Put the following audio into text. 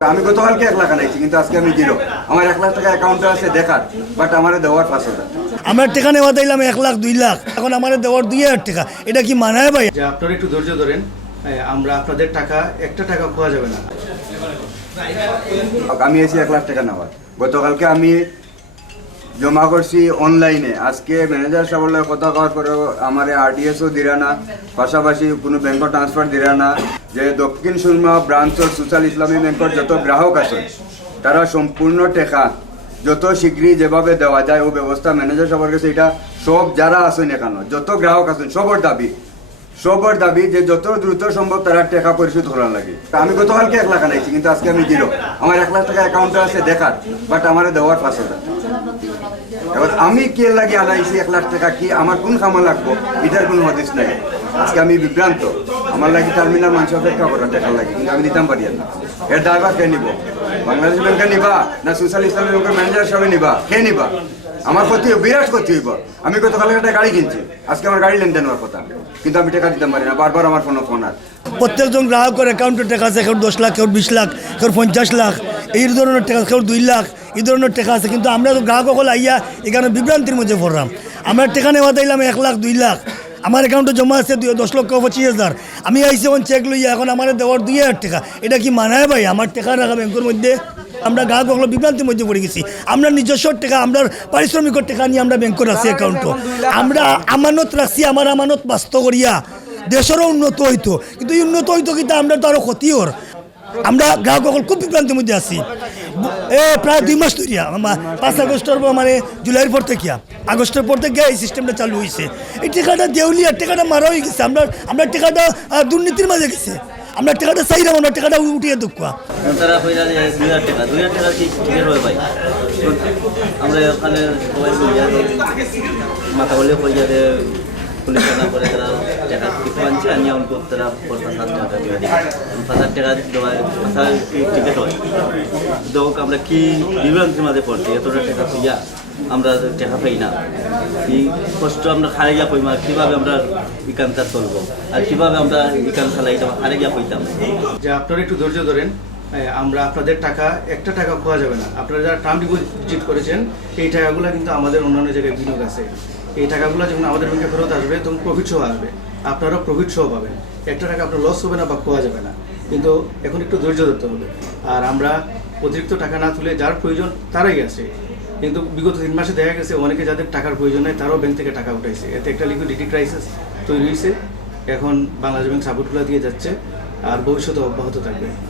আমি গতকালকে এক লাখ আনাইছি কিন্তু আজকে আমি জিরো আমার এক লাখ টাকা অ্যাকাউন্টে আছে দেখার বাট আমার দেওয়ার পাঁচ হাজার আমার টাকা নেওয়া দিলাম এক লাখ দুই লাখ। এখন আমার দেওয়ার দুই হাজার টাকা। এটা কি মানায় ভাই? যে আপনারা একটু ধৈর্য ধরেন আমরা আপনাদের টাকা একটা টাকা খোয়া যাবে না। আমি এসি এক লাখ টাকা নেওয়ার। গতকালকে আমি জমা করছি অনলাইনে আজকে ম্যানেজার সাহেবের কথা কওয়ার পরে আমার আরটিএসও দিরা না পাশাপাশি কোনো ব্যাংক ট্রান্সফার দিরা না। যে দক্ষিণ সুরমা ব্রাঞ্চর সোশ্যাল ইসলামী ব্যাংকের যত গ্রাহক আছে তারা সম্পূর্ণ টেকা যত শীঘ্রই যেভাবে দেওয়া যায়, ও ব্যবস্থা ম্যানেজার সবার কাছে এটা সব যারা আছেন এখানে যত গ্রাহক আছেন সবার দাবি। সবার দাবি যে যত দ্রুত সম্ভব তারা টাকা পরিশোধ করার লাগে আমি গতকালকে এক লাখ আনাইছি, কিন্তু আজকে আমি জিরো আমার এক লাখ টাকা অ্যাকাউন্টে আছে দেখার বাট আমার দেওয়ার পাঁচ হাজার এবার আমি কে লাগে আনাইছি এক লাখ টাকা, কি আমার কোন খামা লাগবো? এটার কোনো হদিস নাই। আজকে আমি বিভ্রান্ত আমার লাগে টার্মিনাল মানুষ অপেক্ষা করার টাকা লাগে। কিন্তু আমি দিতাম পারি না। এর ড্রাইভার কে নিব? বাংলাদেশ ব্যাংকে নিবা? না সোশ্যাল ইসলামী ব্যাংকের ম্যানেজার সবে নিবা? কে নিবা? আমার ক্ষতি বিরাট ক্ষতি হইব। আমি গতকাল একটা গাড়ি কিনছি। আজকে আমার গাড়ি লেনদেন হওয়ার কথা। কিন্তু আমি টাকা দিতাম পারি না। বারবার আমার ফোনে ফোন আর। প্রত্যেকজন গ্রাহকের অ্যাকাউন্টে টাকা আছে, কেউ দশ লাখ, কেউ বিশ লাখ, কেউ পঞ্চাশ লাখ। এই ধরনের টাকা কেউ দুই লাখ। এই ধরনের টাকা আছে। কিন্তু আমরা তো গ্রাহক সকল আইয়া এখানে বিভ্রান্তির মধ্যে পড়লাম। আমরা টাকা নেওয়া দিলাম এক লাখ, দুই লাখ। আমার অ্যাকাউন্টে জমা আছে দুই দশ লক্ষ পঁচিশ হাজার। আমি আইসি এখন চেক লইয়া এখন আমার দেওয়ার দুই হাজার টাকা। এটা কি মানায় ভাই? আমার টাকা রাখা ব্যাংকের মধ্যে? আমরা গ্রাহক সকল বিভ্রান্তির মধ্যে পড়ে গেছি। আমরা নিজস্ব টাকা আমরা পারিশ্রমিকের টাকা নিয়ে আমরা ব্যাংকের আছি অ্যাকাউন্টও আমরা আমানত রাখছি আমার আমানত বাস্ত করিয়া। দেশেরও উন্নত হইতো। কিন্তু এই উন্নত হইতো কিন্তু আমরা তো আরও ক্ষতি ওর আমরা গ্রাহক খুব বিভ্রান্তির মধ্যে আছি। এ, প্রায় দুই মাস ধরিয়া পাঁচ আগস্টের মানে জুলাইয়ের পর থেকে আগস্টের পর থেকে এই সিস্টেমটা চালু হয়েছে এই টিকাটা দেউলিয়া টিকাটা মারা হয়ে গেছে, আমরা আমরা টিকাটা দুর্নীতির মাঝে গেছে। আমরা টিকাটা চাইলাম, আমরা টিকাটা উঠিয়ে দুঃখা আমরা ওখানে মাথা বলে আমরা কি বিভ্রান্তির মাঝে পড়ছি? এতটা টাকা তুইয়া আমরা টাকা পাই না। এই কষ্ট আমরা খারে গিয়া কইমা কীভাবে আমরা ইকানটা চলবো আর কীভাবে আমরা ইকান খারে গিয়া কইতাম যে আপনারা একটু ধৈর্য ধরেন আমরা আপনাদের টাকা, একটা টাকা খোয়া যাবে না। আপনারা যারা টার্ম ডিপোজিট করেছেন, এই টাকাগুলো কিন্তু আমাদের অন্যান্য জায়গায় বিনিয়োগ আছে। এই টাকাগুলো যখন আমাদের ব্যাংকে ফেরত আসবে, তখন প্রফিট সহ আসবে। আপনারাও প্রফিট সহ পাবেন। একটা টাকা আপনার লস হবে না বা খোয়া যাবে না। কিন্তু এখন একটু ধৈর্য ধরতে হবে। আর আমরা অতিরিক্ত টাকা না তুলে যার প্রয়োজন তারাই আছে। কিন্তু বিগত তিন মাসে দেখা গেছে, অনেকে যাদের টাকার প্রয়োজন নেই, তারাও ব্যাংক থেকে টাকা উঠাইছে। এতে একটা লিকুইডিটি ক্রাইসিস তৈরি হয়েছে এখন বাংলাদেশ ব্যাংক সাপোর্টগুলো দিয়ে যাচ্ছে। আর ভবিষ্যতে অব্যাহত থাকবে।